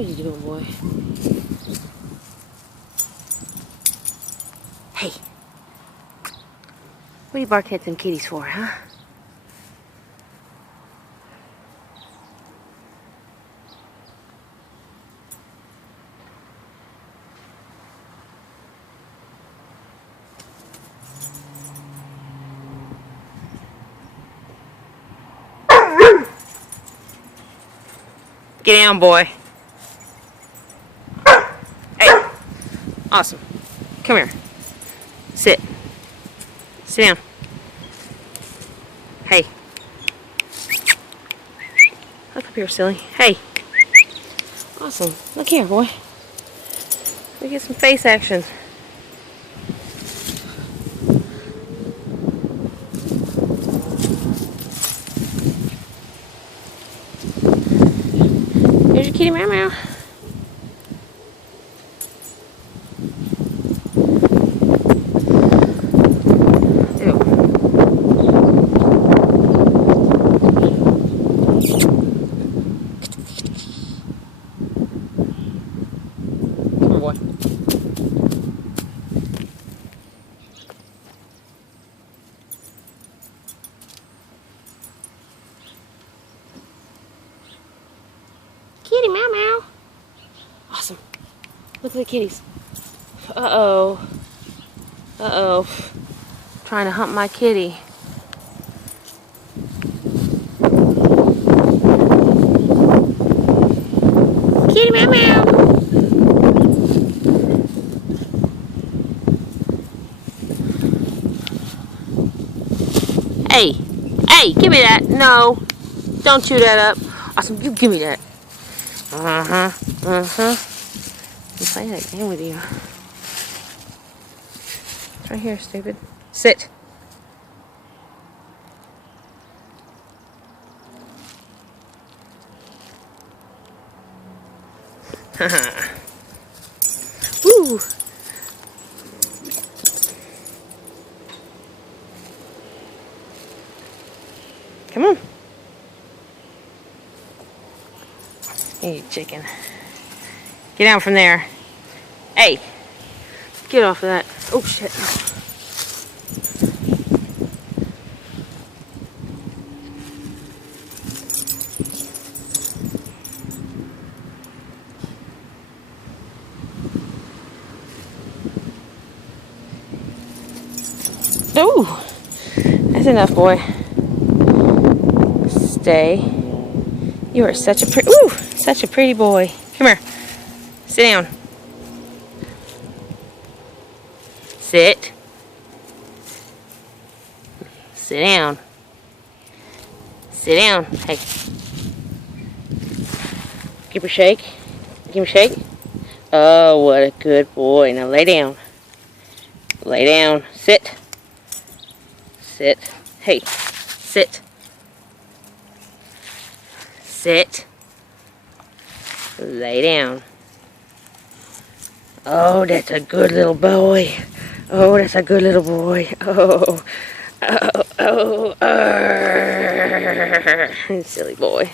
What are you doing, boy? Hey. What are you barking at them kitties for, huh? Get down, boy. Hey. Awesome. Come here. Sit. Sit down. Hey. Look up here, silly. Hey. Awesome. Look here, boy. We get some face action. Here's your kitty meow meow. Come on, boy. Kitty meow meow. Awesome. Look at the kitties. Uh-oh. Uh-oh. Trying to hump my kitty. Kitty meow meow. Hey. Hey, give me that. No. Don't chew that up. Awesome, you give me that. Uh-huh. Uh-huh. I'm playing that game with you. It's right here, stupid. Sit. Woo! Come on. Hey, you chicken. Get down from there. Hey! Get off of that. Oh, shit. Oh! That's enough, boy. Stay. You are such a pretty boy. Come here. Sit down. Sit. Sit down. Sit down. Hey. Give her a shake. Give her a shake. Oh, what a good boy. Now lay down. Lay down. Sit. Sit. Hey. Sit. Sit. Lay down. Oh, that's a good little boy. Oh, that's a good little boy. Oh. Oh. Oh. Silly boy.